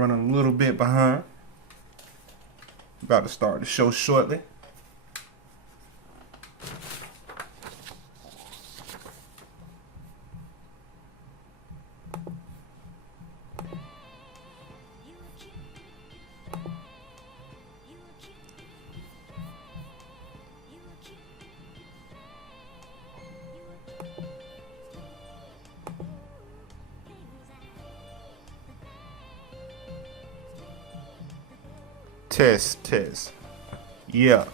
running a little bit behind. About to start the show shortly. Test. Yeah.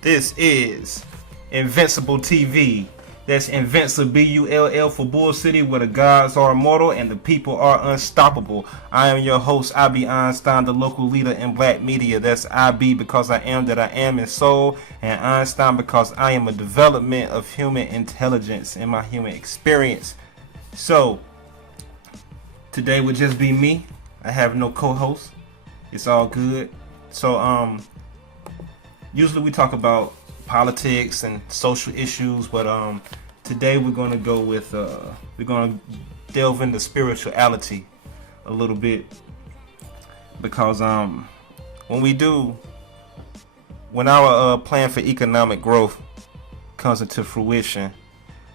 This is InvinciBullTV. That's Invincible, B-U-L-L for Bull City, where the gods are immortal and the people are unstoppable. I am your host, I.B. Einstein, the local leader in black media. That's I.B. because I am that I am in soul, and Einstein because I am a development of human intelligence in my human experience. So, today would just be me. I have no co-host. It's all good. So, usually we talk about politics and social issues, but today we're going to go with we're going to delve into spirituality a little bit, because when our plan for economic growth comes into fruition,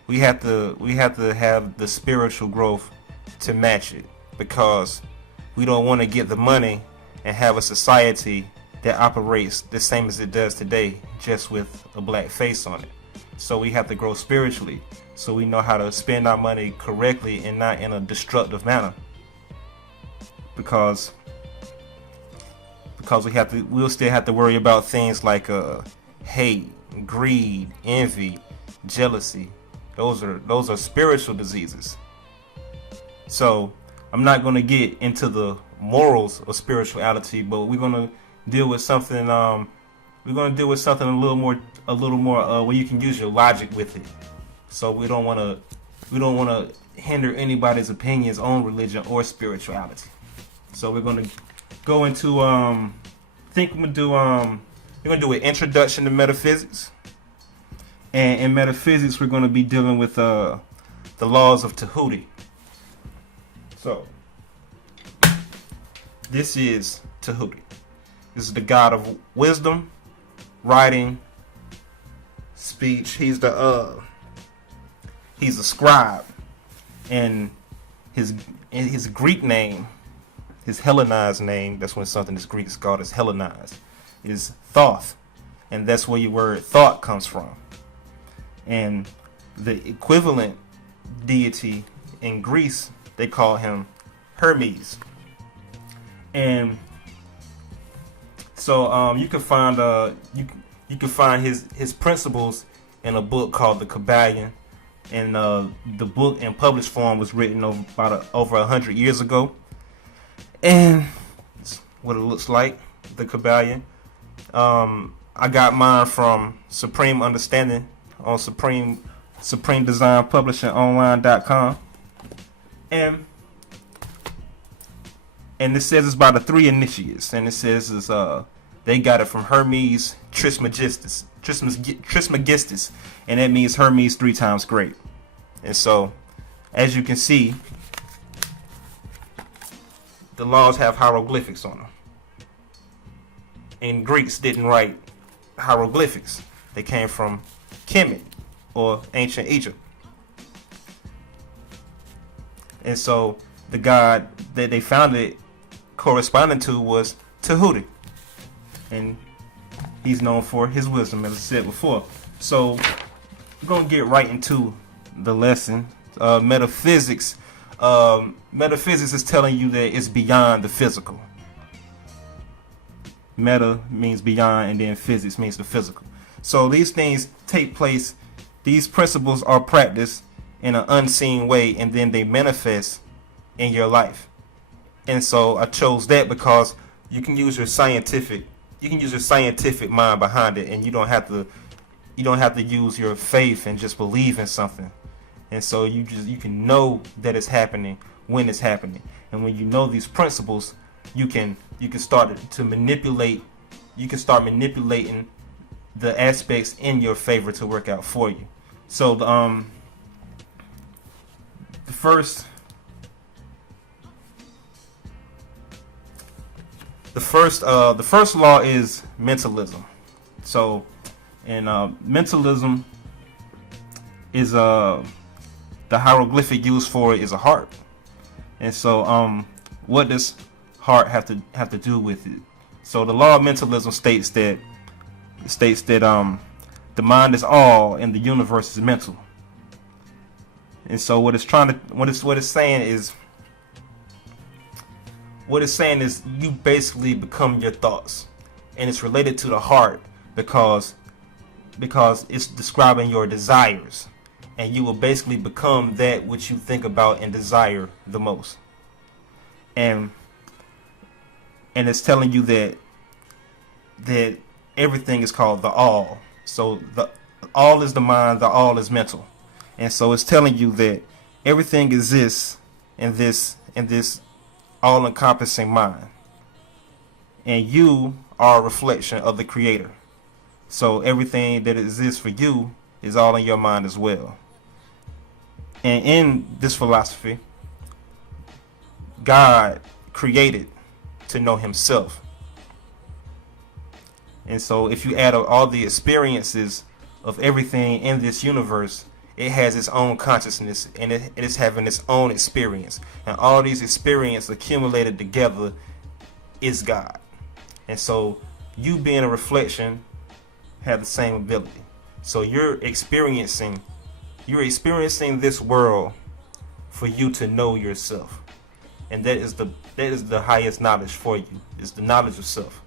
we have to have the spiritual growth to match it, because we don't want to get the money and have a society that operates the same as it does today, just with a black face on it. So we have to grow spiritually, so we know how to spend our money correctly and not in a destructive manner. Because we'll still have to worry about things like hate, greed, envy, jealousy. Those are spiritual diseases. So I'm not going to get into the morals of spirituality, but we're going to deal with something. We're going to deal with something a little more where you can use your logic with it. So we don't want to hinder anybody's opinions on religion or spirituality. So we're going to go into we're going to do an introduction to metaphysics. And in metaphysics, we're going to be dealing with the laws of Tehuti. So this is Tehuti. This is the god of wisdom, writing, speech. He's a scribe, and his Greek name, his Hellenized name, that's when something is Greek is called as Hellenized, is Thoth, and that's where your word thought comes from. And the equivalent deity in Greece, they call him Hermes. And so you can find you can find his principles in a book called the Kabbalion. And the book in published form was written over 100 years ago. And that's what it looks like, the Kabbalion. I got mine from Supreme Understanding on Supreme Design Publishing Online.com. And it says it's by the three initiates, and it says is they got it from Hermes Trismegistus, and that means Hermes 3 times great. And so, as you can see, the laws have hieroglyphics on them. And Greeks didn't write hieroglyphics; they came from Kemet, or ancient Egypt. And so, the god that they found it corresponding to was Tehuti, and he's known for his wisdom, as I said before. So we're gonna get right into the lesson. Metaphysics. Metaphysics is telling you that it's beyond the physical. Meta means beyond, and then physics means the physical. So these things take place. These principles are practiced in an unseen way, and then they manifest in your life. And so I chose that because you can use your scientific mind behind it, and you don't have to use your faith and just believe in something. And so you can know that it's happening when it's happening. And when you know these principles, you can start to manipulate. You can start manipulating the aspects in your favor to work out for you. So the first law is mentalism. So, and mentalism is the hieroglyphic used for it is a heart. And so what does heart have to do with it? So the law of mentalism states that the mind is all and the universe is mental. And so what it's saying is you basically become your thoughts, and it's related to the heart because it's describing your desires, and you will basically become that which you think about and desire the most. And it's telling you that everything is called the all. So the all is the mind, the all is mental. And so it's telling you that everything exists in this all-encompassing mind, and you are a reflection of the Creator. So everything that exists for you is all in your mind as well. And in this philosophy, God created to know Himself. And so if you add up all the experiences of everything in this universe, it has its own consciousness, and it is having its own experience. And all these experiences accumulated together is God. And so you being a reflection have the same ability. So you're experiencing this world for you to know yourself. And that is the highest knowledge for you. It's the knowledge of self.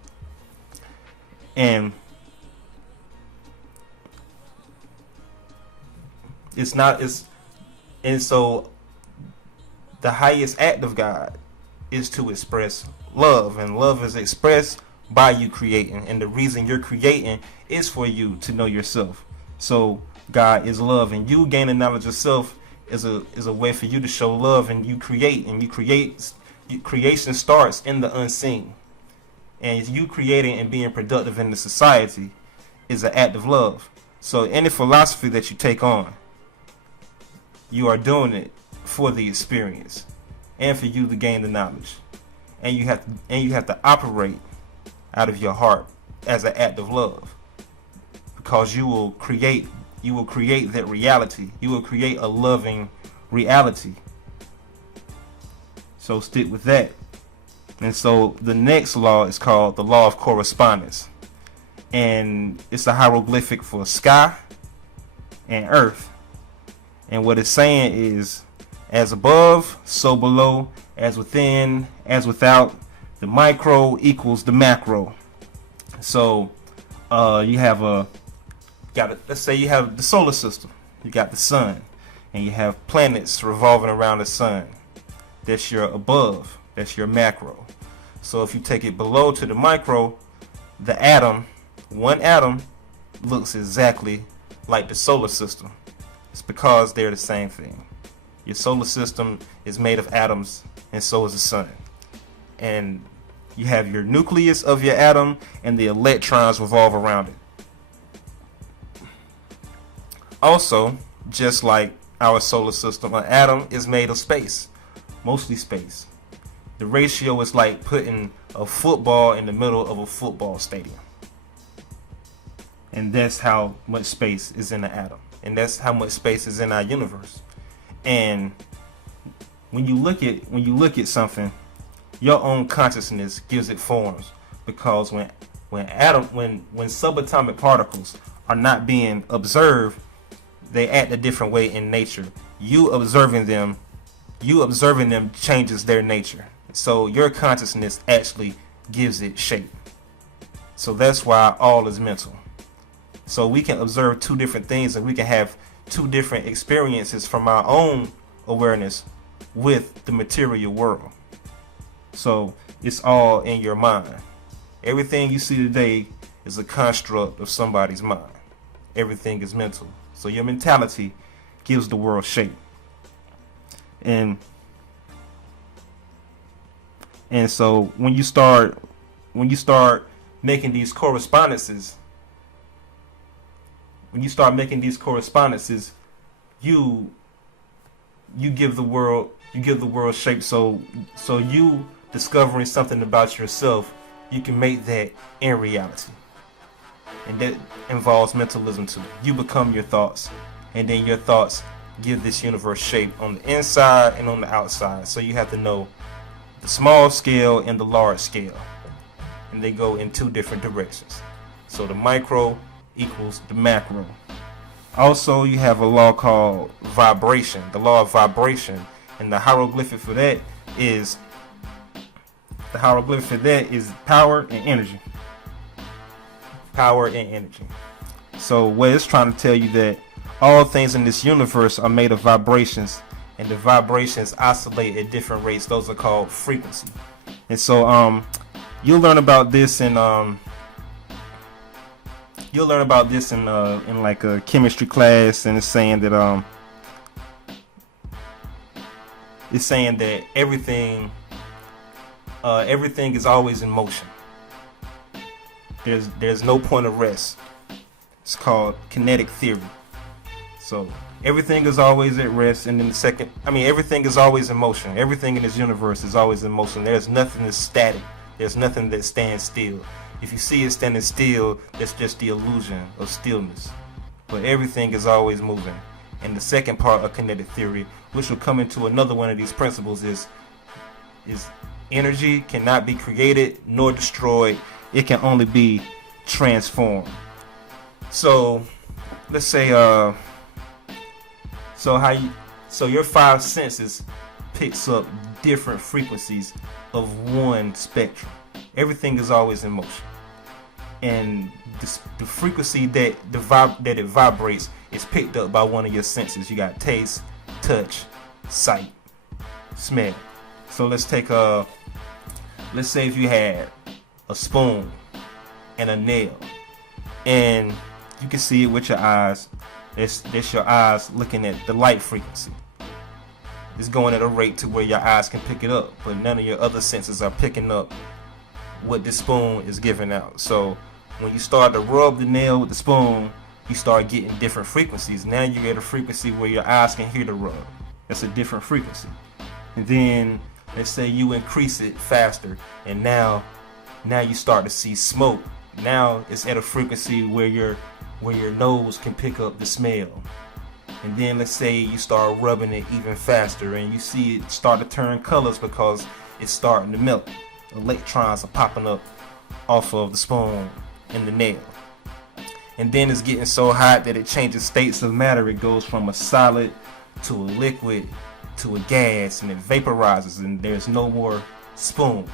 And so the highest act of God is to express love, and love is expressed by you creating, and the reason you're creating is for you to know yourself. So God is love, and you gaining knowledge of self is a way for you to show love, and you create, creation starts in the unseen, and you creating and being productive in the society is an act of love. So any philosophy that you take on, you are doing it for the experience and for you to gain the knowledge, and you have to operate out of your heart as an act of love, because you will create that reality. You will create a loving reality. So stick with that. And so the next law is called the law of correspondence, and it's a hieroglyphic for sky and earth. And what it's saying is As above, so below, as within, as without. The micro equals the macro. So you have let's say you have the solar system. You got the sun, and you have planets revolving around the sun. That's your above. That's your macro. So if you take it below to the micro, the atom, one atom, looks exactly like the solar system. It's because they're the same thing. Your solar system is made of atoms, and so is the sun. And you have your nucleus of your atom, and the electrons revolve around it. Also, just like our solar system, an atom is made of space, mostly space. The ratio is like putting a football in the middle of a football stadium. And that's how much space is in the atom. And that's how much space is in our universe. And when you look at something, your own consciousness gives it forms, because when subatomic particles are not being observed, they act a different way in nature. You observing them changes their nature. So your consciousness actually gives it shape. So that's why all is mental. So we can observe two different things, and we can have two different experiences from our own awareness with the material world. So it's all in your mind. Everything you see today is a construct of somebody's mind. Everything is mental. So your mentality gives the world shape. And so when you start making these correspondences, you give the world shape. So you discovering something about yourself, you can make that in reality. And that involves mentalism too. You become your thoughts, and then your thoughts give this universe shape on the inside and on the outside. So you have to know the small scale and the large scale, and they go in two different directions. So the micro equals the macro. Also, you have a law called vibration, the law of vibration, and the hieroglyphic for that is power and energy. Power and energy. So what it's trying to tell you, that all things in this universe are made of vibrations, and the vibrations oscillate at different rates. Those are called frequency. And so you'll learn about this in like a chemistry class, and it's saying that everything is always in motion. There's no point of rest. It's called kinetic theory. So everything is always at rest, and then everything is always in motion. Everything in this universe is always in motion. There's nothing that's static. There's nothing that stands still. If you see it standing still, that's just the illusion of stillness. But everything is always moving. And the second part of kinetic theory, which will come into another one of these principles, is energy cannot be created nor destroyed. It can only be transformed. So let's say so your five senses picks up different frequencies of one spectrum. Everything is always in motion, and the frequency that it vibrates is picked up by one of your senses. You got taste, touch, sight, smell. So let's say if you had a spoon and a nail, and you can see it with your eyes. That's your eyes looking at the light frequency. It's going at a rate to where your eyes can pick it up, but none of your other senses are picking up what the spoon is giving out. So when you start to rub the nail with the spoon, you start getting different frequencies. Now you get a frequency where your eyes can hear the rub. That's a different frequency. And then let's say you increase it faster, and now you start to see smoke. Now it's at a frequency where your nose can pick up the smell. And then let's say you start rubbing it even faster, and you see it start to turn colors because it's starting to melt. Electrons are popping up off of the spoon and the nail. And then it's getting so hot that it changes states of matter. It goes from a solid to a liquid to a gas, and it vaporizes, and there's no more spoon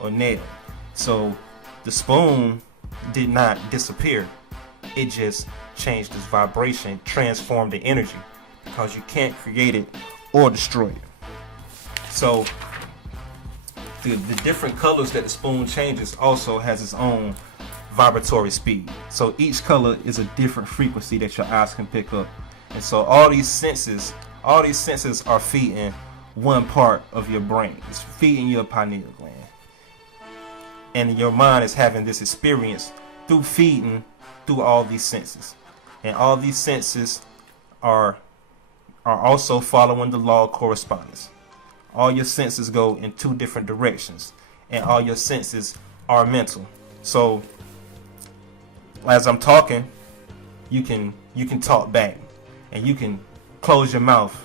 or nail. So the spoon did not disappear. It just changed its vibration, transformed the energy, because you can't create it or destroy it. So the different colors that the spoon changes also has its own vibratory speed. So each color is a different frequency that your eyes can pick up. And so all these senses are feeding one part of your brain. It's feeding your pineal gland. And your mind is having this experience through feeding through all these senses. And all these senses are also following the law of correspondence. All your senses go in two different directions, and all your senses are mental. So as I'm talking, you can talk back, and you can close your mouth,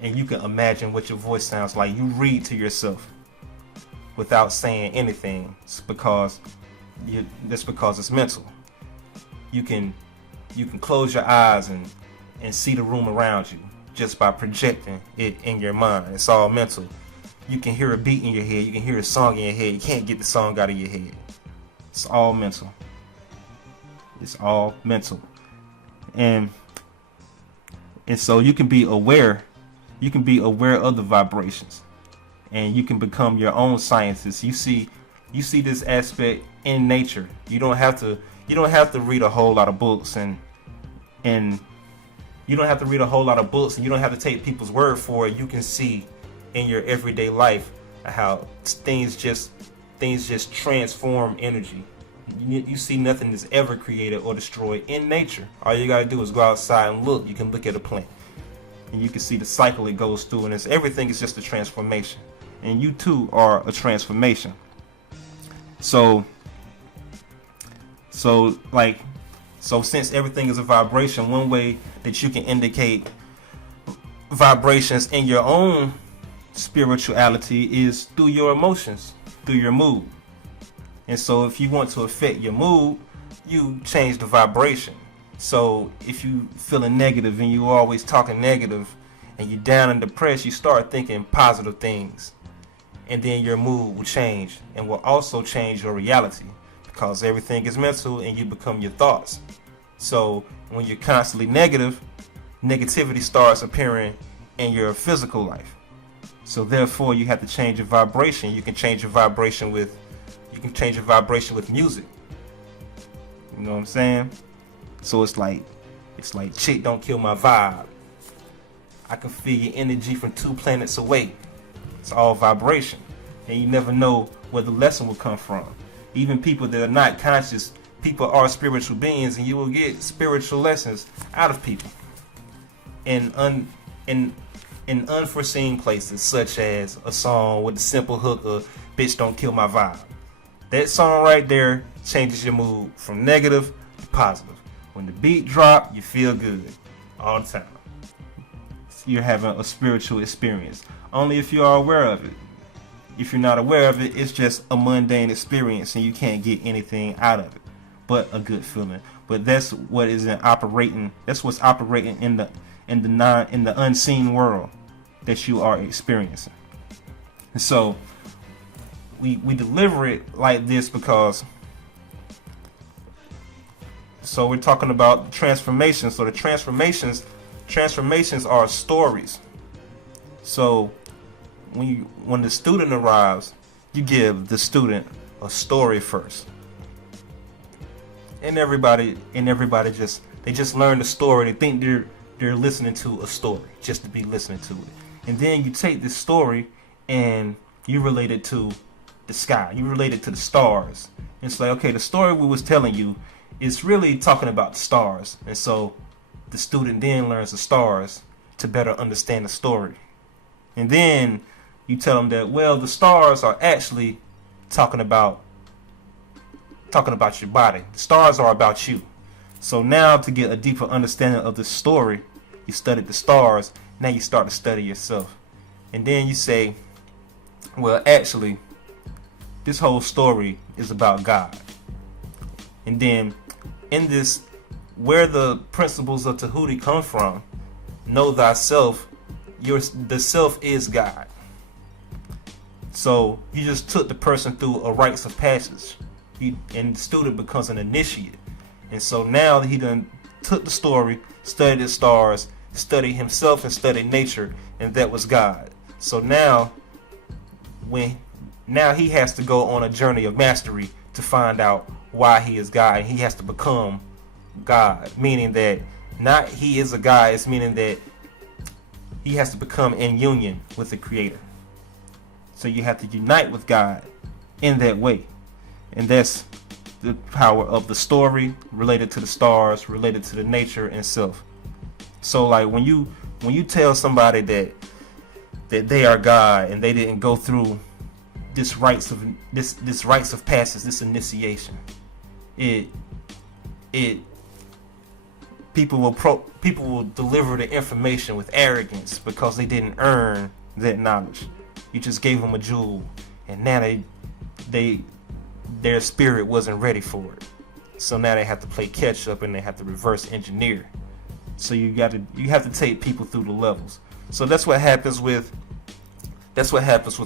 and you can imagine what your voice sounds like. You read to yourself without saying anything. It's because it's mental. You can close your eyes and see the room around you just by projecting it in your mind. It's all mental. You can hear a beat in your head. You can hear a song in your head. You can't get the song out of your head. It's all mental. It's all mental. And so you can be aware. You can be aware of the vibrations, and you can become your own scientist. You see this aspect in nature. You don't have to read a whole lot of books, and you don't have to read a whole lot of books, and you don't have to take people's word for it. You can see in your everyday life how things just transform energy. You see nothing is ever created or destroyed in nature. All you gotta do is go outside and look. You can look at a plant, and you can see the cycle it goes through, and everything is just a transformation. And you too are a transformation. So since everything is a vibration, one way that you can indicate vibrations in your own spirituality is through your emotions, through your mood. And so if you want to affect your mood, you change the vibration. So if you feeling negative and you always talking negative and you're down and depressed, you start thinking positive things. And then your mood will change and will also change your reality, because everything is mental and you become your thoughts. So when you're constantly negative, negativity starts appearing in your physical life. So therefore you have to change your vibration. You can change your vibration with music. You know what I'm saying? So it's like chick don't kill my vibe. I can feel your energy from 2 planets away. It's all vibration. And you never know where the lesson will come from. Even people that are not conscious, people are spiritual beings, and you will get spiritual lessons out of people in unforeseen places, such as a song with the simple hook of "Bitch Don't Kill My Vibe." That song right there changes your mood from negative to positive. When the beat drop, you feel good all the time. You're having a spiritual experience, only if you are aware of it. If you're not aware of it, it's just a mundane experience, and you can't get anything out of it but a good feeling. But that's what is operating. That's what's operating in the unseen world that you are experiencing. And so we deliver it like this because. So we're talking about transformations. So the transformations are stories. So when the student arrives, you give the student a story first, and everybody just learn the story. They think they're listening to a story just to be listening to it, and then you take this story and you relate it to the sky. You relate it to the stars. And it's like, okay, the story we was telling you is really talking about the stars, and so the student then learns the stars to better understand the story, and then you tell them that, well, the stars are actually talking about your body. The stars are about you. So now, to get a deeper understanding of the story, you studied the stars. Now you start to study yourself. And then you say, well, actually, this whole story is about God. And then in this, where the principles of Tehuti come from, know thyself, the self is God. So you just took the person through a rites of passage, and the student becomes an initiate. And so now he done took the story, studied the stars, studied himself, and studied nature, and that was God. So now he has to go on a journey of mastery to find out why he is God. He has to become God, meaning that not he is a God, it's meaning that he has to become in union with the Creator. So you have to unite with God in that way. And that's the power of the story related to the stars, related to the nature and self. So like when you tell somebody that they are God and they didn't go through this rites of passage, this initiation, people will deliver the information with arrogance because they didn't earn that knowledge. You just gave them a jewel, and now their spirit wasn't ready for it. So now they have to play catch up, and they have to reverse engineer. So you have to take people through the levels. So that's what happens with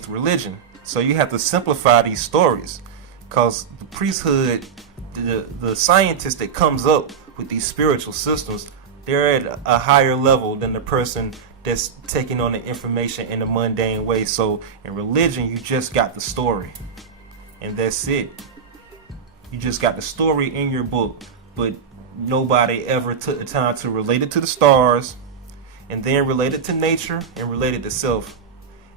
religion. So you have to simplify these stories, because the priesthood, the scientist that comes up with these spiritual systems, they're at a higher level than the person that's taking on the information in a mundane way. So in religion, you just got the story, and that's it. You just got the story in your book, but nobody ever took the time to relate it to the stars, and then relate it to nature, and relate it to self.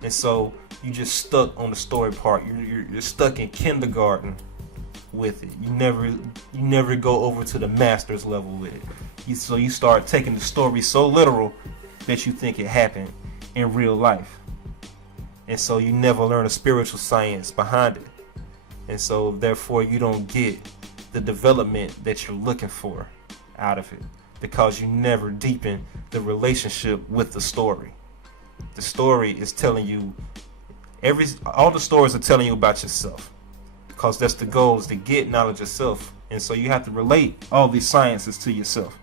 And so you just stuck on the story part. You're stuck in kindergarten with it. You never go over to the master's level with it. So you start taking the story so literal that you think it happened in real life. And so you never learn a spiritual science behind it. And so therefore you don't get the development that you're looking for out of it, because you never deepen the relationship with the story. The story is telling you all the stories are telling you about yourself, because that's the goal, is to get knowledge of self. And so you have to relate all these sciences to yourself.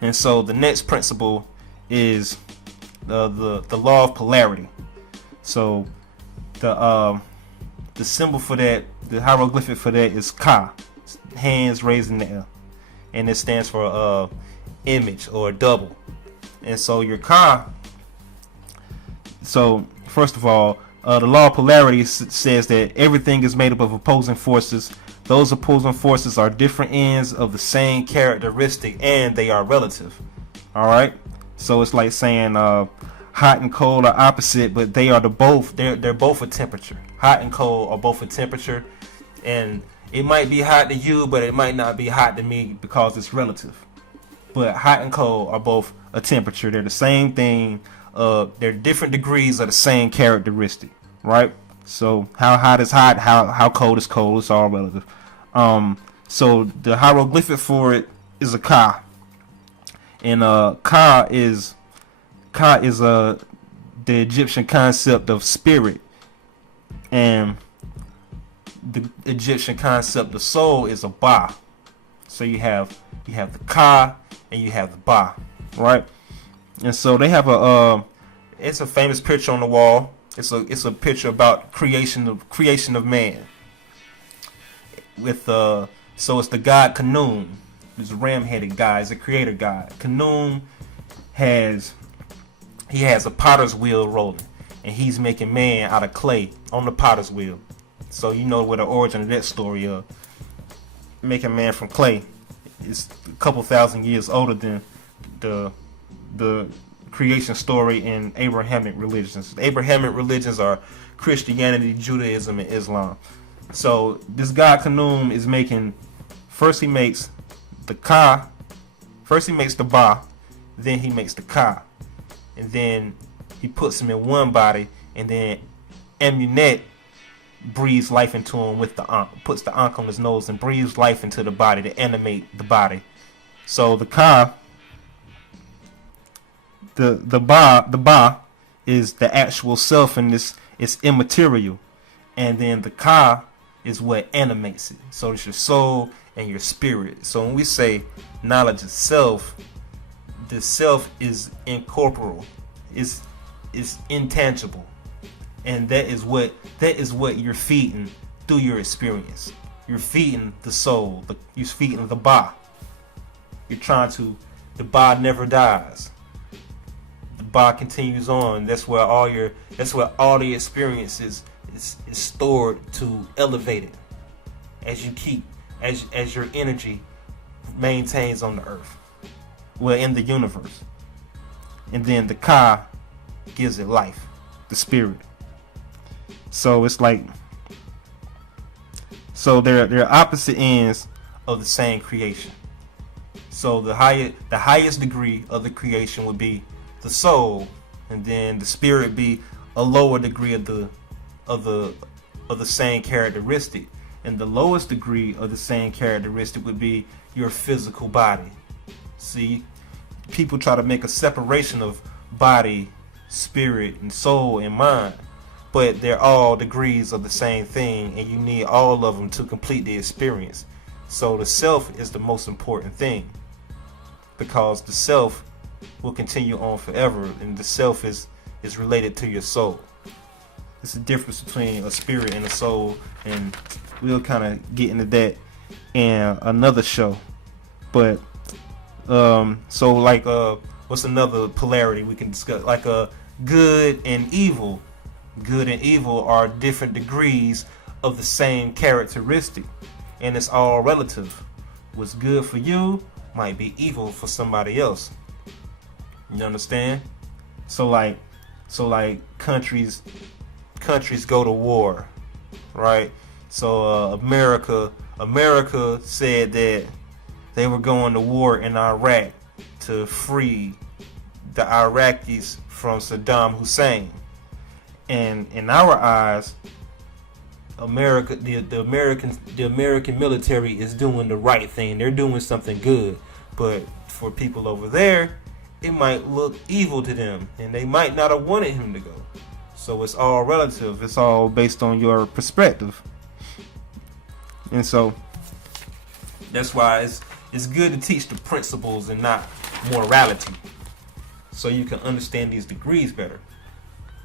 And so the next principle is the law of polarity. So the symbol for that, the hieroglyphic for that, is Ka, hands raised in the air, and it stands for image or double. And so your Ka. So first of all, the law of polarity says that everything is made up of opposing forces. Those opposing forces are different ends of the same characteristic, and they are relative. All right. So it's like saying hot and cold are opposite, but they're both a temperature. Hot and cold are both a temperature, and it might be hot to you, but it might not be hot to me, because it's relative. But hot and cold are both a temperature. They're the same thing. They're different degrees of the same characteristic, right? So how hot is hot, how cold is cold, it's all relative. So the hieroglyphic for it is a Ka. And Ka is the Egyptian concept of spirit, and the Egyptian concept of soul is a Ba. So you have the Ka and you have the Ba, right? And so they have it's a famous picture on the wall. It's a picture about creation of man. With so it's the god Khnum. He's a ram-headed guy. He's a creator god. Khnum has a potter's wheel rolling, and he's making man out of clay on the potter's wheel. So you know what the origin of that story of making man from clay is a couple thousand years older than the creation story in Abrahamic religions. Abrahamic religions are Christianity, Judaism, and Islam. So this god Khnum is first he makes the Ka, first he makes the Ba, then he makes the Ka, and then he puts him in one body, and then Amunet breathes life into him with the Ankh, puts the Ankh on his nose and breathes life into the body to animate the body. So the Ka, the Ba is the actual self, and it's immaterial, and then the Ka is what animates it. So it's your soul and your spirit. So when we say knowledge of self, the self is incorporeal, is intangible, and that is what you're feeding through your experience. You're feeding the soul, you're feeding the ba. You're trying to, the ba never dies. The ba continues on. That's where all the experiences is stored to elevate it as your energy maintains on the earth, well, in the universe. And then the ka gives it life, the spirit. So it's like, so they're opposite ends of the same creation. So the highest degree of the creation would be the soul, and then the spirit be a lower degree of the same characteristic. And the lowest degree of the same characteristic would be your physical body. See, people try to make a separation of body, spirit, and soul and mind, but they're all degrees of the same thing, and you need all of them to complete the experience. So the self is the most important thing, because the self will continue on forever, and the self is related to your soul. It's the difference between a spirit and a soul, and we'll kind of get into that in another show. But so like what's another polarity we can discuss? Like good and evil. Good and evil are different degrees of the same characteristic, and it's all relative. What's good for you might be evil for somebody else. You understand? So like countries go to war, right? So America said that they were going to war in Iraq to free the Iraqis from Saddam Hussein. And in our eyes, America, the American military is doing the right thing. They're doing something good. But for people over there, it might look evil to them, and they might not have wanted him to go. So it's all relative. It's all based on your perspective. And so that's why it's good to teach the principles and not morality, so you can understand these degrees better.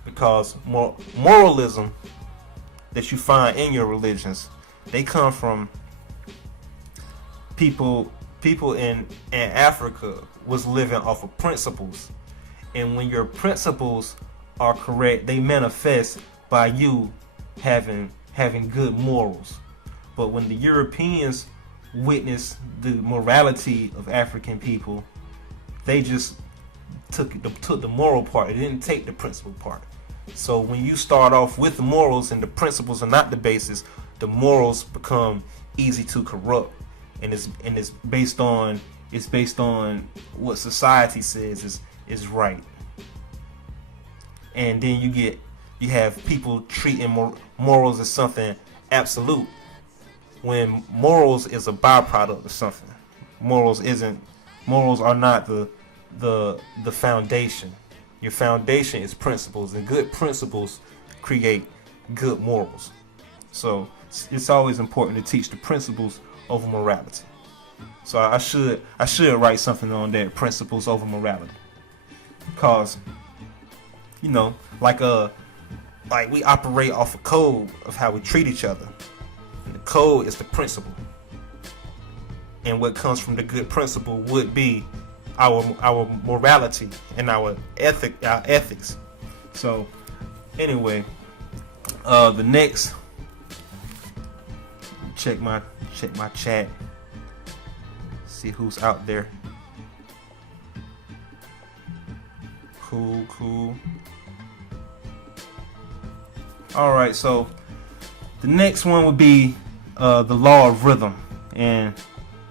Because moralism that you find in your religions, they come from people in Africa was living off of principles. And when your principles are correct, they manifest by you having good morals. But when the Europeans witnessed the morality of African people, they just took the moral part. They didn't take the principle part. So when you start off with the morals and the principles are not the basis, the morals become easy to corrupt, and it's based on what society says is right. And then you have people treating morals as something absolute, when morals is a byproduct of something. Morals are not the foundation. Your foundation is principles, and good principles create good morals. So it's always important to teach the principles over morality. So I should write something on that, principles over morality, because like we operate off a code of how we treat each other. And the code is the principle, and what comes from the good principle would be our morality and our ethics. So anyway, the next, check my chat, see who's out there. Cool. All right, so the next one would be the law of rhythm, and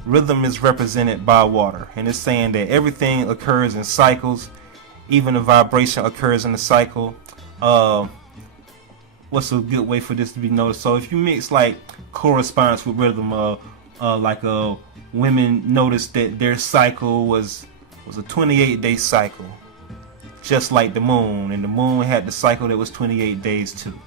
rhythm is represented by water, and it's saying that everything occurs in cycles, even a vibration occurs in a cycle. What's a good way for this to be noticed? So if you mix like correspondence with rhythm, women noticed that their cycle was a 28-day cycle, just like the moon, and the moon had the cycle that was 28 days too.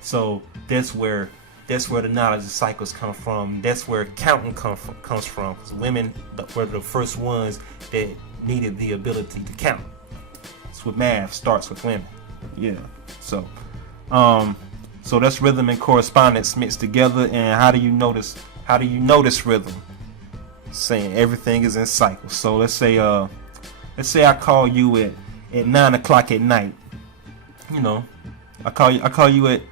So that's where That's where the knowledge of cycles come from. That's where counting comes from. Because women were the first ones that needed the ability to count. That's what math starts with women. Yeah. So that's rhythm and correspondence mixed together. And how do you notice rhythm? Saying everything is in cycles. So let's say I call you at 9 o'clock at night. You know, I call you at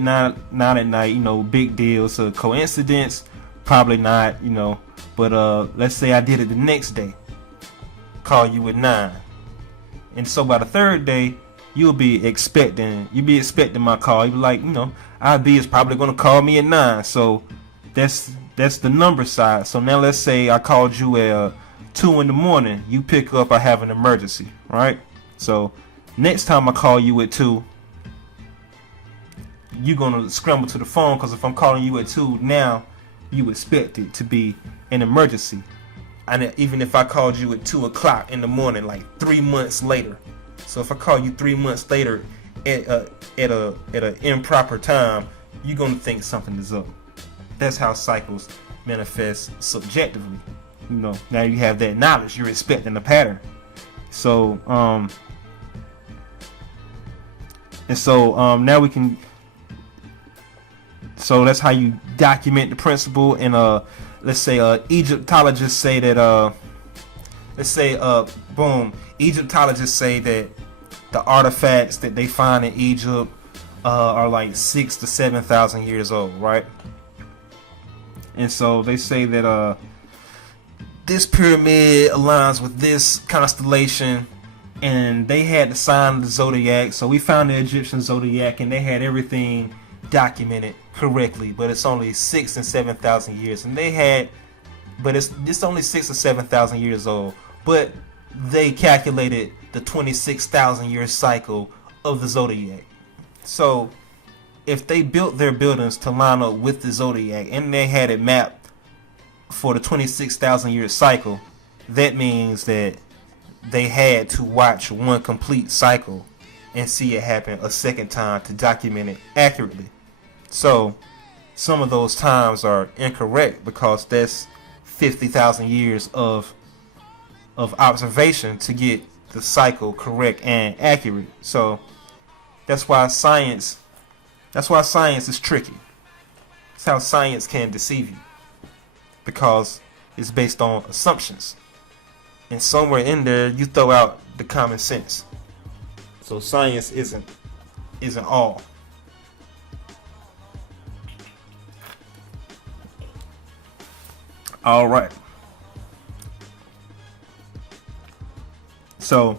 9 at night. You know, big deal. So coincidence? Probably not. You know, but let's say I did it the next day. Call you at 9, and so by the third day, you'll be expecting my call. You'll be like, you know, IB is probably gonna call me at 9. So that's the number side. So now let's say I called you at 2 in the morning. You pick up, I have an emergency, right? So next time I call you at 2, you're gonna scramble to the phone, because if I'm calling you at 2 now, you expect it to be an emergency. And even if I called you at 2 o'clock in the morning, like 3 months later. So if I call you 3 months later at an improper time, you're gonna think something is up. That's how cycles manifest subjectively. You know, now you have that knowledge, you're expecting a pattern. So now we can. So that's how you document the principle. And let's say Egyptologists say that Egyptologists say that the artifacts that they find in Egypt are like 6,000 to 7,000 years old, right? And so they say that this pyramid aligns with this constellation, and they had the sign of the zodiac. So we found the Egyptian zodiac, and they had everything documented correctly, but it's only 6,000 and 7,000 years, and it's only 6,000 or 7,000 years old. But they calculated the 26,000 year cycle of the zodiac. So if they built their buildings to line up with the zodiac, and they had it mapped for the 26,000 year cycle, that means that they had to watch one complete cycle and see it happen a second time to document it accurately. So some of those times are incorrect, because that's 50,000 years of observation to get the cycle correct and accurate. So that's why science is tricky. That's how science can deceive you, because it's based on assumptions, and somewhere in there you throw out the common sense. So science isn't all. All right. So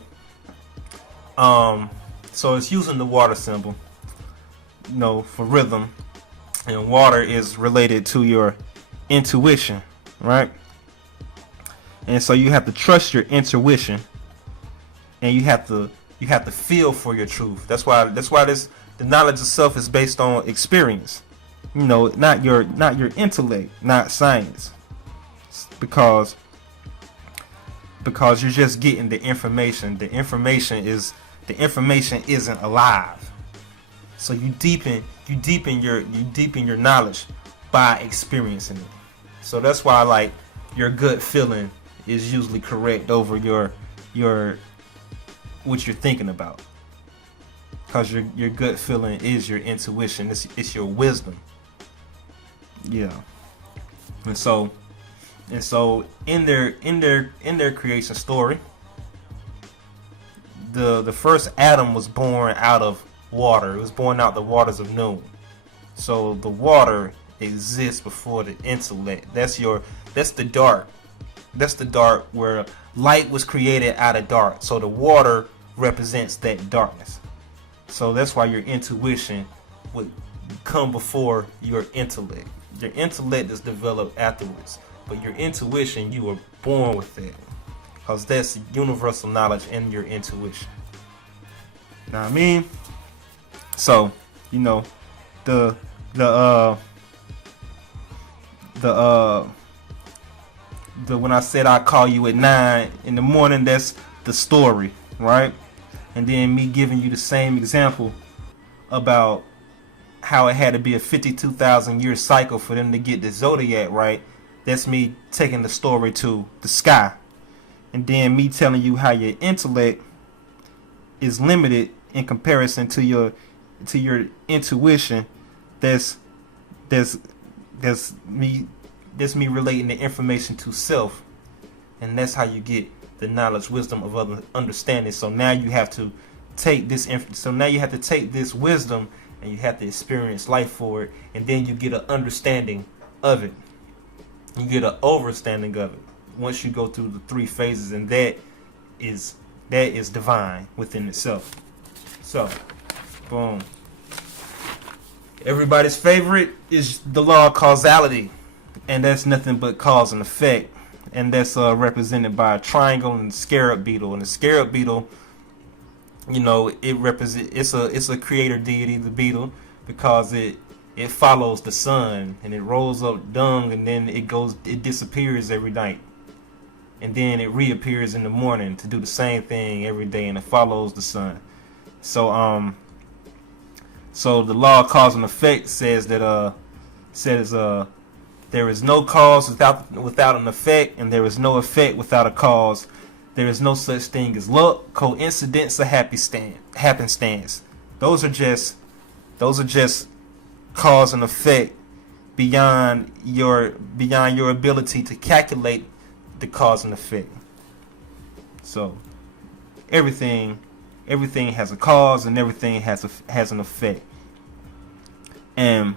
it's using the water symbol, you know, for rhythm, and water is related to your intuition, right? And so you have to trust your intuition, and you have to feel for your truth. That's why the knowledge of self is based on experience. You know, not your intellect, not science. Because you're just getting the information. The information isn't alive. So you deepen your knowledge by experiencing it. So that's why, like, your gut feeling is usually correct over your what you're thinking about, because your gut feeling is your intuition. It's your wisdom. Yeah. And so in their creation story, the first Adam was born out of water. It was born out the waters of noon. So the water exists before the intellect. That's the dark. That's the dark, where light was created out of dark. So the water represents that darkness. So that's why your intuition would come before your intellect. Your intellect is developed afterwards, but your intuition, you were born with it, because that's universal knowledge in your intuition. Know what I mean? So, you know, when I said I call you at 9 in the morning, that's the story, right? And then me giving you the same example about how it had to be a 52,000 year cycle for them to get the zodiac right. That's me taking the story to the sky, and then me telling you how your intellect is limited in comparison to your intuition. That's me relating the information to self, and that's how you get the knowledge, wisdom of other understanding. So now you have to take this wisdom and you have to experience life for it, and then you get an understanding of it. You get an overstanding of it once you go through the 3 phases, and that is divine within itself. So, boom. Everybody's favorite is the law of causality, and that's nothing but cause and effect, and that's represented by a triangle and scarab beetle. And the scarab beetle, it's a creator deity, the beetle, because it follows the sun, and it rolls up dung, and then it disappears every night, and then it reappears in the morning to do the same thing every day, and it follows the sun. So the law of cause and effect says that there is no cause without an effect, and there is no effect without a cause. There is no such thing as luck, coincidence, or happenstance. Those are just cause and effect beyond your ability to calculate the cause and effect. So everything has a cause, and everything has an effect. And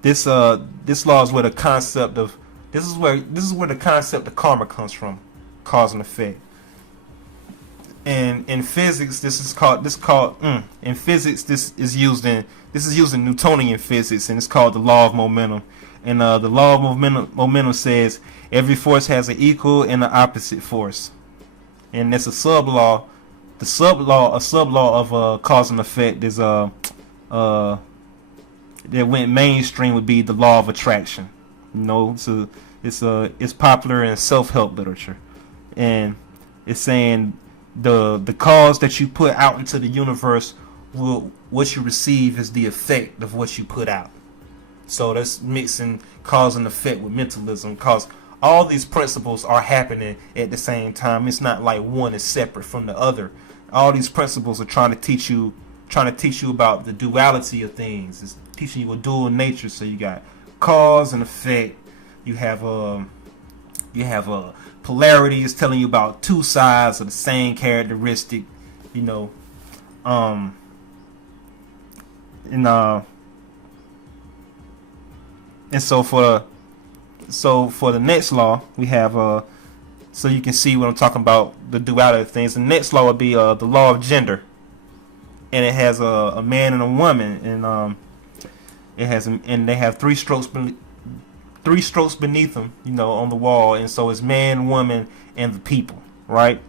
this law is where the concept of karma comes from, cause and effect. And in physics, this is used in Newtonian physics, and it's called the law of momentum. And the law of momentum says every force has an equal and an opposite force, and it's a sub-law. A sub-law of cause and effect is that went mainstream would be the law of attraction. So it's popular in self-help literature, and it's saying the cause that you put out into the universe what you receive is the effect of what you put out. So that's mixing cause and effect with mentalism, because all these principles are happening at the same time. It's not like one is separate from the other. All these principles are trying to teach you about the duality of things. It's teaching you a dual nature. So you got cause and effect. You have polarity is telling you about two sides of the same characteristic. And so for the next law, we have so you can see what I'm talking about, the duality of things. The next law would be the law of gender, and it has a man and a woman, and they have three strokes beneath them, on the wall, and so it's man, woman, and the people, right?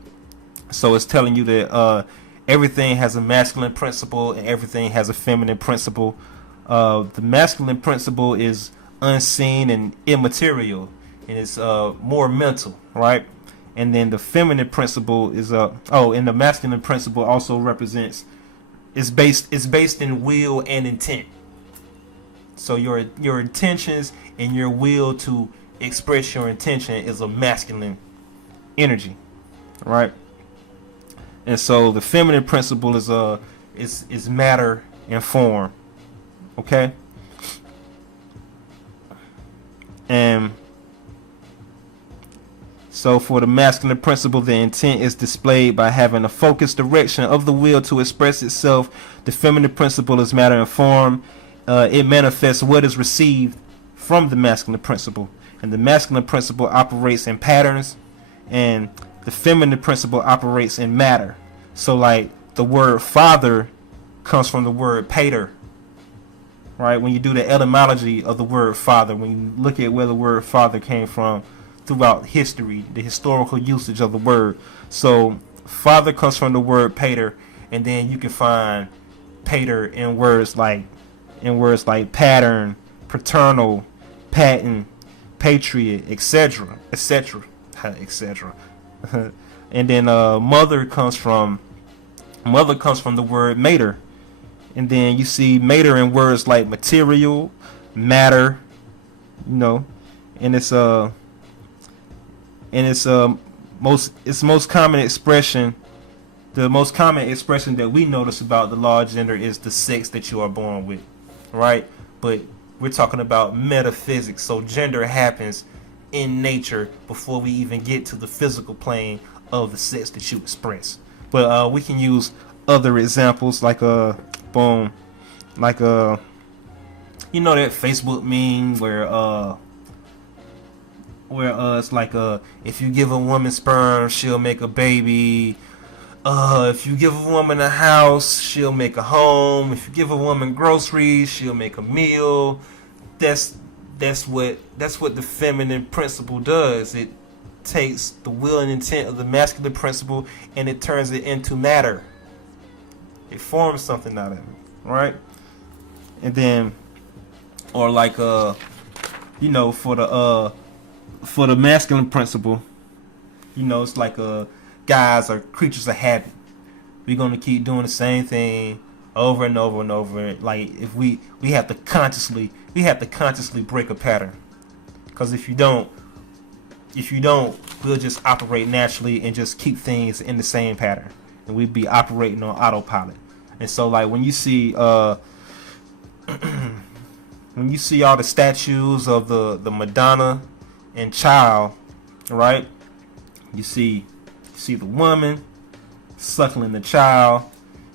So it's telling you that everything has a masculine principle and everything has a feminine principle. The masculine principle is unseen and immaterial, and it's more mental, right? And then the feminine principle is and the masculine principle also represents it's based in will and intent. So your intentions and your will to express your intention is a masculine energy, right? And so the feminine principle is matter and form, okay? And so for the masculine principle, the intent is displayed by having a focused direction of the will to express itself. The feminine principle is matter and form. It manifests what is received from the masculine principle. And the masculine principle operates in patterns, and the feminine principle operates in matter. So like the word father comes from the word pater, right? When you do the etymology of the word father, when you look at where the word father came from throughout history, the historical usage of the word. So father comes from the word pater, and then you can find pater in words like pattern, paternal, patent, patriot, etc., etc., etc. And then mother comes from the word mater, And then you see mater in words like material, matter, you know, and it's most common expression. The most common expression that we notice about the large gender is the sex that you are born with, right? But we're talking about metaphysics, so gender happens in nature before we even get to the physical plane of the sex that you express. But we can use other examples like boom, like you know that Facebook meme where it's like if you give a woman sperm, she'll make a baby. If you give a woman a house, she'll make a home. If you give a woman groceries, she'll make a meal. That's what the feminine principle does. It takes the will and intent of the masculine principle and it turns it into matter. It forms something out of it, right? And then, or like you know, for the masculine principle, you know, it's like guys are creatures of habit. We're gonna keep doing the same thing over and over and over. Like if we have to consciously break a pattern, because if you don't, we'll just operate naturally and just keep things in the same pattern, and we'd be operating on autopilot. And so, like when you see all the statues of the Madonna and Child, right? You see the woman suckling the child,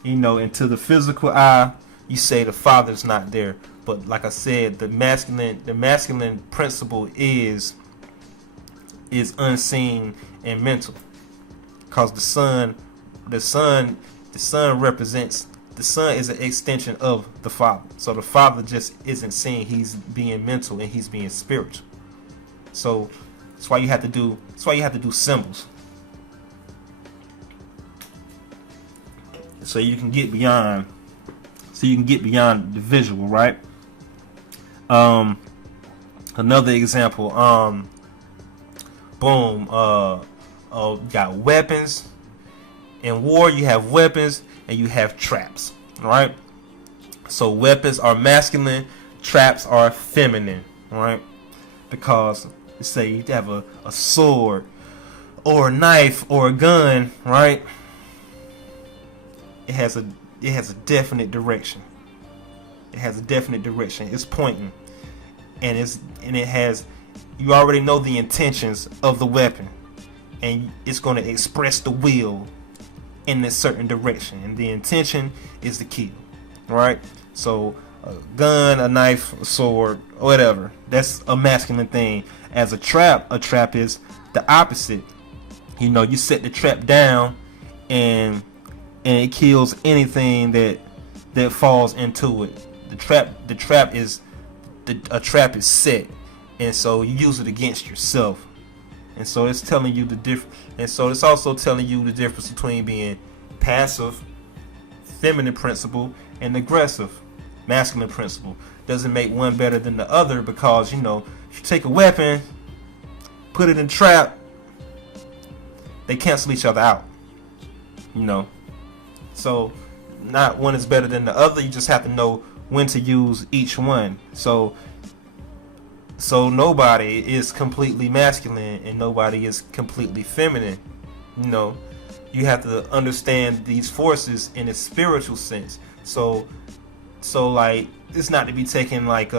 you know, into the physical eye, you say the father's not there. But like I said, the masculine principle is unseen and mental, because the sun represents, the son is an extension of the father. So the father just isn't seen, he's being mental and he's being spiritual. So that's why you have to do symbols, so you can get beyond the visual, right? Another example, boom, you got weapons. In war, you have weapons and you have traps, right? So weapons are masculine, traps are feminine, right? Because let's say you have a sword or a knife or a gun, right? It has a definite direction. It has a definite direction. It's pointing, and it has, you already know the intentions of the weapon, and it's going to express the will in a certain direction, and the intention is to kill, right? So a gun, a knife, a sword, whatever, that's a masculine thing. As a trap is the opposite. You know, you set the trap down and it kills anything that falls into it. A trap is set, and so you use it against yourself. And so it's telling you the difference. And so it's also telling you the difference between being passive, feminine principle, and aggressive, masculine principle. Doesn't make one better than the other, because, you know, if you take a weapon, put it in a trap, they cancel each other out. You know, so not one is better than the other. You just have to know when to use each one. So nobody is completely masculine and nobody is completely feminine. You know, you have to understand these forces in a spiritual sense. So like, it's not to be taken like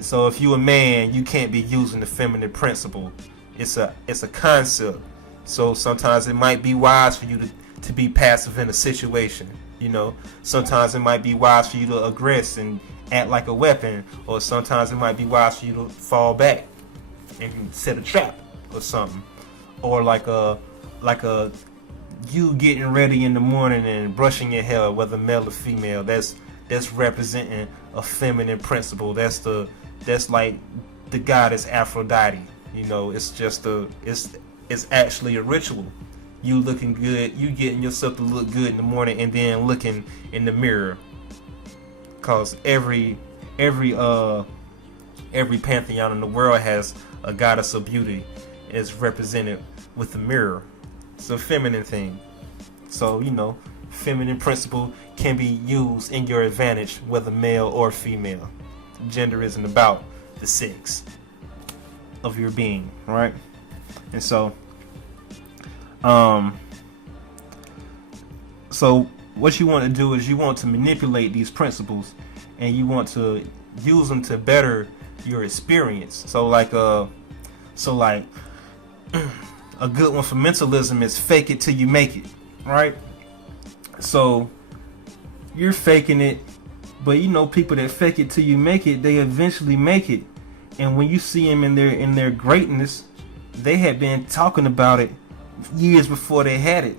so if you a man, you can't be using the feminine principle. It's a concept. So sometimes it might be wise for you to be passive in a situation. You know, sometimes it might be wise for you to aggress and act like a weapon, or sometimes it might be wise for you to fall back and set a trap or something, or like a you getting ready in the morning and brushing your hair, whether male or female. That's representing a feminine principle. That's like the goddess Aphrodite. You know, it's just it's actually a ritual. You looking good, you getting yourself to look good in the morning, and then looking in the mirror. Cause every pantheon in the world has a goddess of beauty. It's represented with the mirror. It's a feminine thing. So, you know, feminine principle can be used in your advantage, whether male or female. Gender isn't about the sex of your being, right? And so what you want to do is you want to manipulate these principles, and you want to use them to better your experience. So like a good one for mentalism is fake it till you make it, right? So you're faking it, but you know people that fake it till you make it, they eventually make it. And when you see them in their greatness, they had been talking about it years before they had it.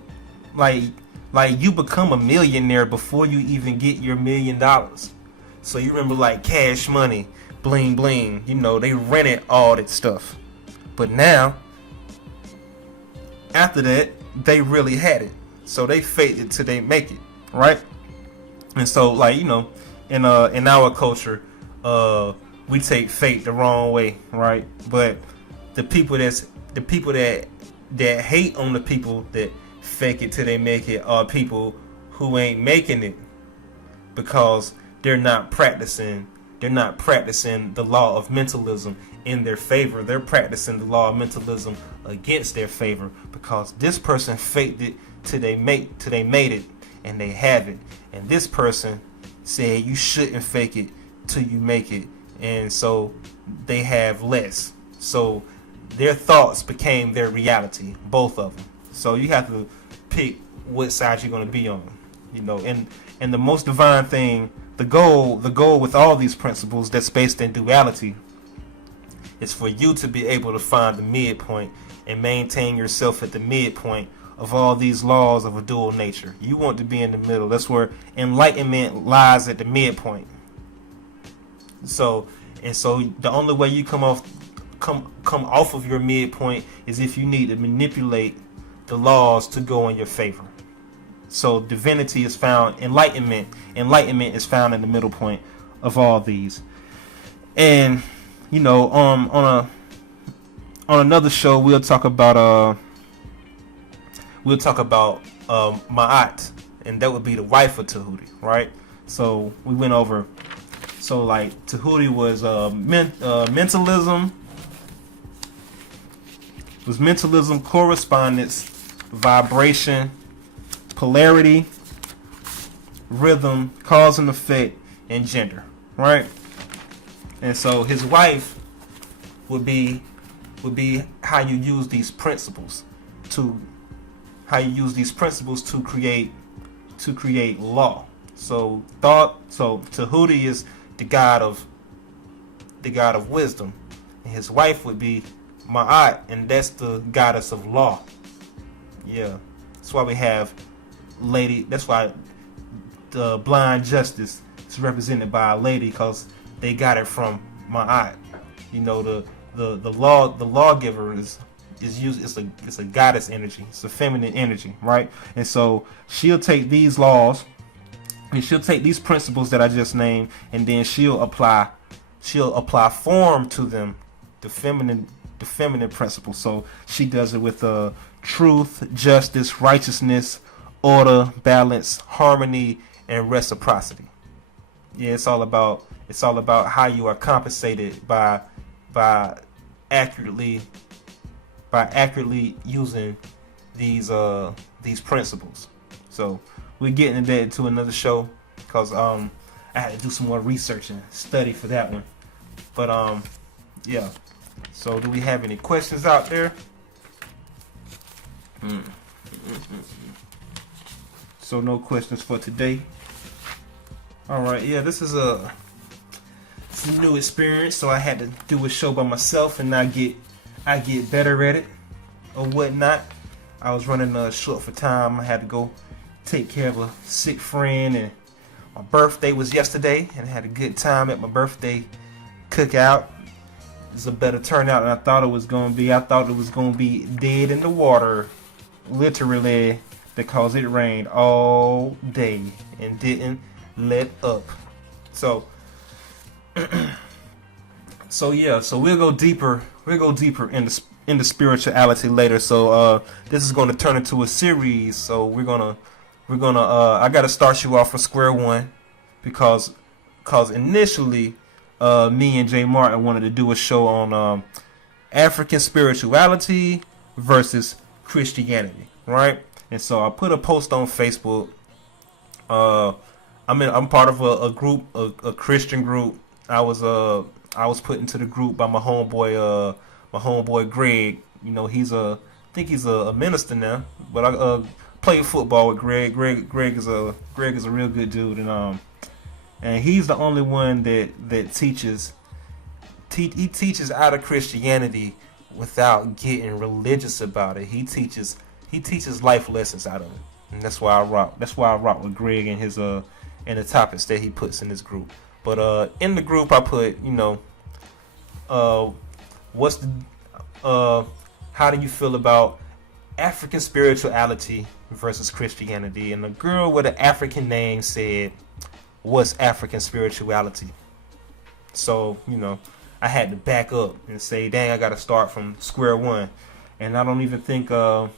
Like you become a millionaire before you even get your $1 million. So you remember like Cash Money, Bling Bling, you know, they rented all that stuff. But now, after that, they really had it. So they faked it till they make it, right? And so, like, you know, in our culture, we take fate the wrong way, right? But the people that hate on the people that fake it till they make it are people who ain't making it, because they're not practicing the law of mentalism in their favor. They're practicing the law of mentalism against their favor, because this person faked it till they made it and they have it, and this person said you shouldn't fake it till you make it, and so they have less. So their thoughts became their reality, both of them. So you have to pick what side you're going to be on, you know. And the most divine thing, the goal with all these principles that's based in duality, is for you to be able to find the midpoint and maintain yourself at the midpoint of all these laws of a dual nature. You want to be in the middle. That's where enlightenment lies, at the midpoint. So the only way you come off of your midpoint is if you need to manipulate the laws to go in your favor. So divinity is found, enlightenment is found in the middle point of all these. And you know, on another show we'll talk about Ma'at, and that would be the wife of Tehuti, right? So we went over, so like Tehuti was mentalism, correspondence, vibration, polarity, rhythm, cause and effect, and gender, right? And so his wife would be how you use these principles to create law. So Tehuti is the god of wisdom, and his wife would be Ma'at, and that's the goddess of law. Yeah, that's why we have lady. That's why the blind justice is represented by a lady, because they got it from Ma'at. You know, the lawgiver is used. It's a goddess energy. It's a feminine energy, right? And so she'll take these laws, and she'll take these principles that I just named, and then she'll apply form to them, the feminine principles. So she does it with truth, justice, righteousness, order, balance, harmony, and reciprocity. Yeah, it's all about how you are compensated by accurately using these principles. So we're getting into that into another show, because I had to do some more research and study for that one. But yeah. So do we have any questions out there? So no questions for today. All right, yeah, this is a new experience, so I had to do a show by myself, and I get better at it or whatnot. I was running short for time. I had to go take care of a sick friend, and my birthday was yesterday, and I had a good time at my birthday cookout. It was a better turnout than I thought it was going to be. I thought it was going to be dead in the water, literally, because it rained all day and didn't let up. So yeah, so we'll go deeper into spirituality later. So this is going to turn into a series. So we're gonna we're gonna I gotta start you off from square one because initially me and Jay Martin wanted to do a show on African spirituality versus Christianity, right? And so I put a post on Facebook. I'm part of a group, a Christian group. I was put into the group by my homeboy Greg. You know, I think he's a minister now, but I played football with Greg. Greg is a real good dude, and he's the only one that teaches. He teaches out of Christianity without getting religious about it. He teaches life lessons out of it, and that's why I rock. That's why I rock with Greg and his and the topics that he puts in this group. But in the group, I put, what's the how do you feel about African spirituality versus Christianity? And the girl with an African name said, "What's African spirituality?" So, I had to back up and say, dang, I got to start from square one. And I don't even think, and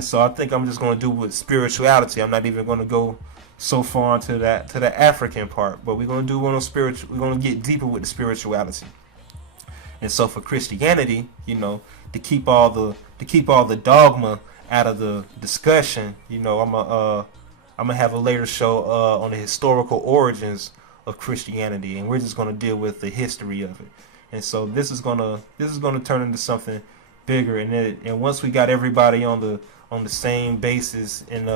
so I think I'm just going to do with spirituality. I'm not even going to go so far into the African part, but we're going to do one on spiritual. We're going to get deeper with the spirituality. And so for Christianity, to keep all the dogma out of the discussion, I'm gonna have a later show on the historical origins of Christianity, and we're just gonna deal with the history of it. And so this is gonna turn into something bigger. And once we got everybody on the same basis and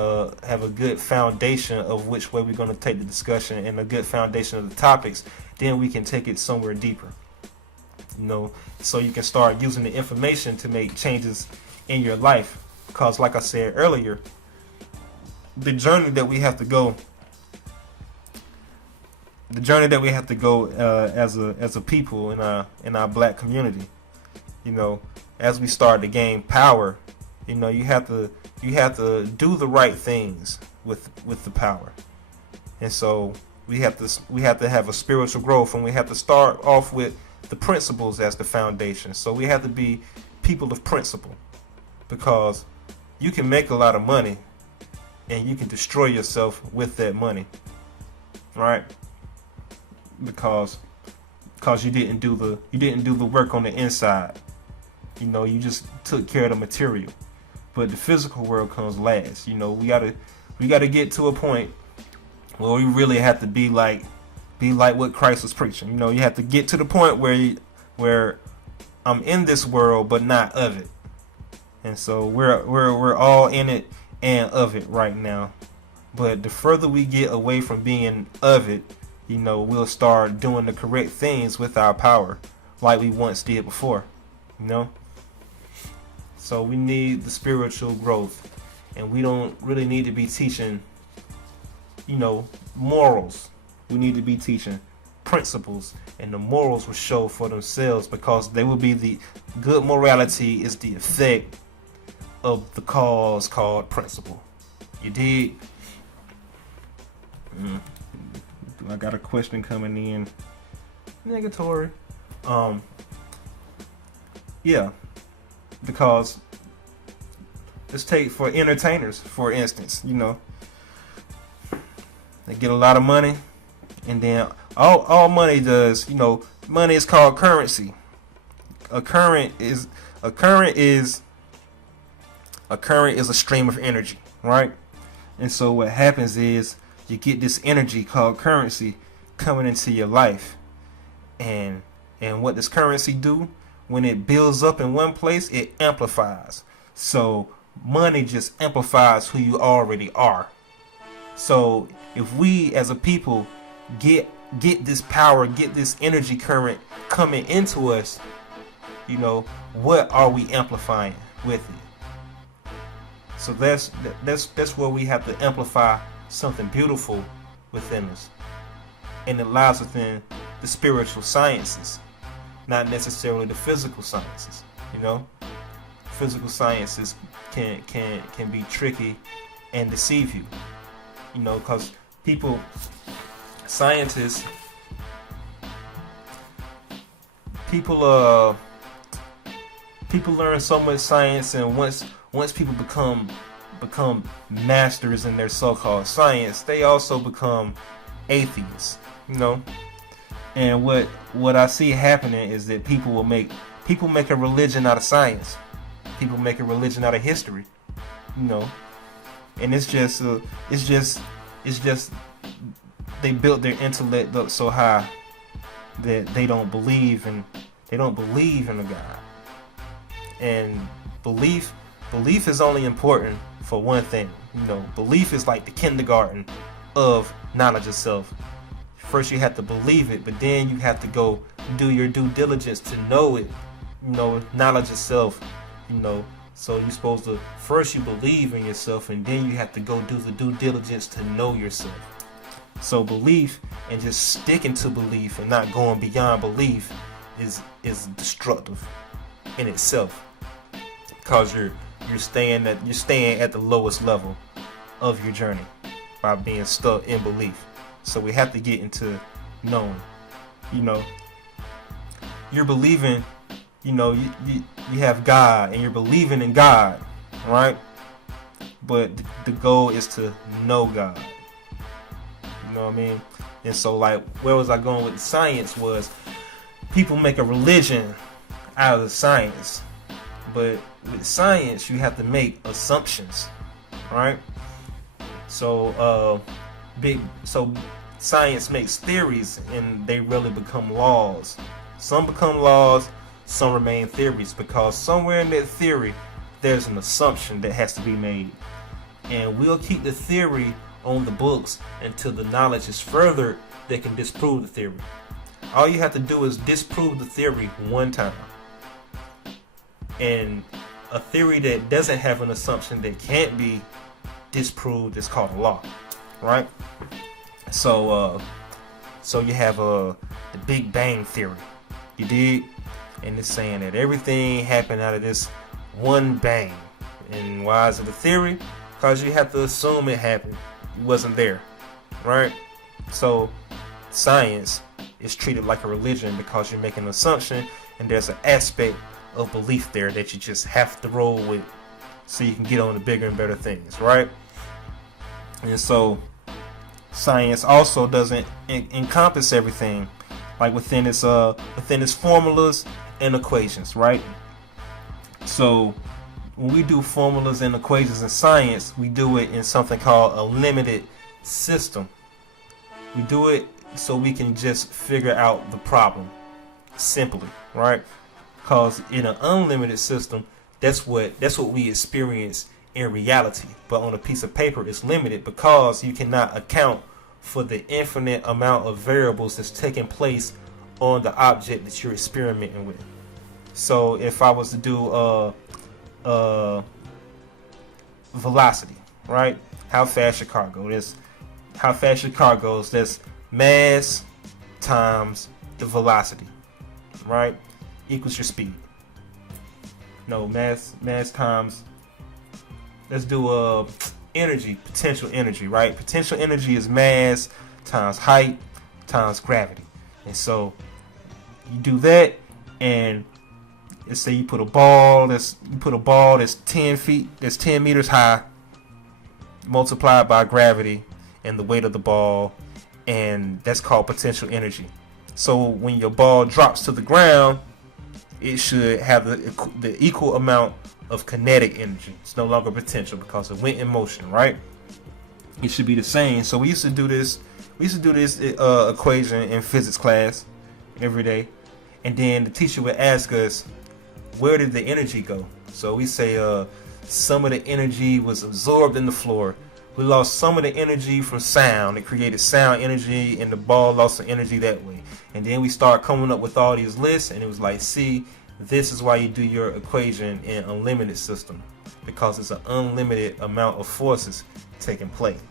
have a good foundation of which way we're gonna take the discussion and a good foundation of the topics, then we can take it somewhere deeper. So you can start using the information to make changes in your life. Because, like I said earlier, the journey that we have to go as a people in our black community, as we start to gain power, you have to do the right things with the power. And so we have to have a spiritual growth, and we have to start off with the principles as the foundation. So we have to be people of principle, because you can make a lot of money and you can destroy yourself with that money, right? Because you didn't do the work on the inside. You just took care of the material. But the physical world comes last. We gotta get to a point where we really have to be like what Christ was preaching. You have to get to the point where I'm in this world but not of it. And so we're all in it and of it right now. But the further we get away from being of it, we'll start doing the correct things with our power like we once did before. So we need the spiritual growth, and we don't really need to be teaching morals. We need to be teaching principles, and the morals will show for themselves, because they will be the good morality is the effect of the cause called principle. You dig? I got a question coming in. Negatory. Yeah. Because let's take for entertainers, for instance, they get a lot of money, and then all money does, money is called currency. A current is a stream of energy, right? And so what happens is you get this energy called currency coming into your life. And what does currency do? When it builds up in one place, it amplifies. So money just amplifies who you already are. So if we as a people get this power, get this energy current coming into us, what are we amplifying with it? So that's where we have to amplify something beautiful within us, and it lies within the spiritual sciences, not necessarily the physical sciences. Physical sciences can be tricky and deceive you, because scientists, people learn so much science, and once people become become masters in their so-called science, they also become atheists, you know. And what I see happening is that people make a religion out of science. People make a religion out of history, you know. And it's just they built their intellect up so high that they don't believe in a God. And belief is only important for one thing. You know, belief is like the kindergarten of knowledge itself. First you have to believe it, but then you have to go do your due diligence to know it. You know, knowledge itself, you know. So you're supposed to, first you believe in yourself, and then you have to go do the due diligence to know yourself. So belief and just sticking to belief and not going beyond belief is destructive in itself, because you're staying at the lowest level of your journey by being stuck in belief. So we have to get into knowing. You know, you're believing, you know, you have God and you're believing in God, right? But the goal is to know God. You know what I mean? And so, like, where was I going with science was people make a religion out of science. But with science, you have to make assumptions, right? So science makes theories, and they really become laws. Some become laws, some remain theories, because somewhere in that theory, there's an assumption that has to be made. And we'll keep the theory on the books until the knowledge is furthered that can disprove the theory. All you have to do is disprove the theory one time. And a theory that doesn't have an assumption that can't be disproved is called a law, right? So you have the Big Bang theory, you dig? And it's saying that everything happened out of this one bang. And why is it a theory? Because you have to assume it happened. It wasn't there, right? So science is treated like a religion because you're making an assumption, and there's an aspect of belief there that you just have to roll with so you can get on to bigger and better things, right? And so science also doesn't encompass everything, like within its formulas and equations, right? So when we do formulas and equations in science, we do it in something called a limited system. We do it so we can just figure out the problem simply, right? Because in an unlimited system, that's what we experience in reality. But on a piece of paper, it's limited because you cannot account for the infinite amount of variables that's taking place on the object that you're experimenting with. So if I was to do velocity, right? How fast your car goes? That's mass times the velocity, right? Equals your speed. No, mass times, let's do energy, potential energy, right? Potential energy is mass times height times gravity. And so you do that, and let's say you put a ball that's 10 feet, that's 10 meters high, multiplied by gravity and the weight of the ball, and that's called potential energy. So when your ball drops to the ground, it should have the equal amount of kinetic energy. It's no longer potential because it went in motion, right? It should be the same. So we used to do this equation in physics class every day, and then the teacher would ask us, where did the energy go? So we say some of the energy was absorbed in the floor. We lost some of the energy from sound. It created sound energy, and the ball lost some energy that way. And then we start coming up with all these lists, and it was like, see, this is why you do your equation in unlimited system, because it's an unlimited amount of forces taking place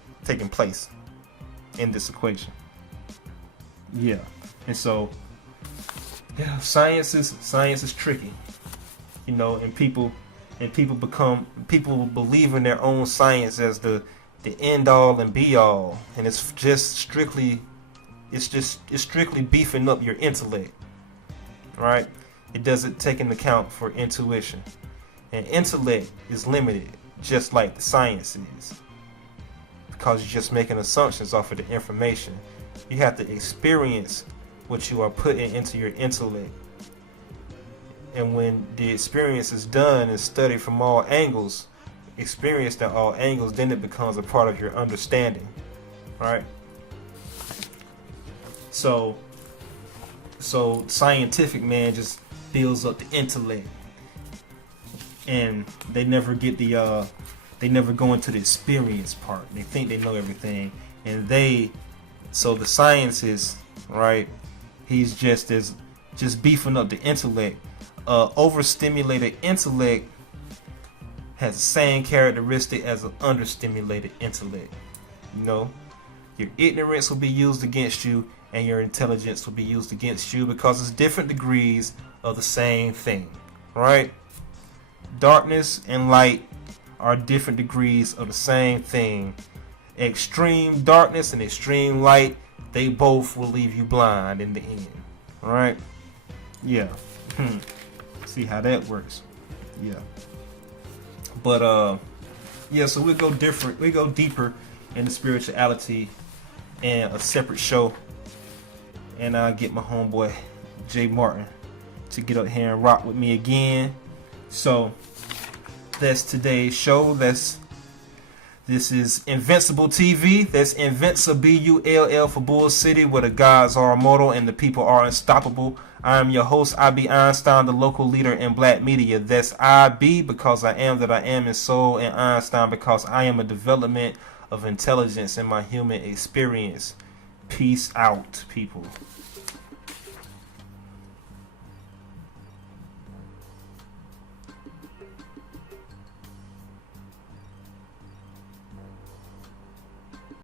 in this equation. Yeah. And so, yeah, science is tricky, you know, and people believe in their own science as the end all and be all, and it's strictly beefing up your intellect, right? It doesn't take into account for intuition, and intellect is limited. just like the sciences, because you're just making assumptions off of the information. You have to experience what you are putting into your intellect. And when the experience is done and studied from all angles, experienced at all angles, then it becomes a part of your understanding. Right? So scientific man just builds up the intellect, and they never get they never go into the experience part. They think they know everything, and so the sciences, right? He's just beefing up the intellect. Overstimulated intellect has the same characteristic as an understimulated intellect. You know, your ignorance will be used against you, and your intelligence will be used against you, because it's different degrees of the same thing, right? Darkness and light are different degrees of the same thing. Extreme darkness and extreme light, they both will leave you blind in the end, right? Yeah. See how that works. Yeah. But yeah, so we go deeper into spirituality in a separate show, and I'll get my homeboy Jay Martin to get up here and rock with me again. So that's today's show. This is InvinciBullTV. That's InvinciBull for Bull City, where the gods are immortal and the people are unstoppable. I am your host, IB Einstein, the local leader in black media. That's IB because I am that I am in soul, and Einstein because I am a development of intelligence in my human experience. Peace out, people.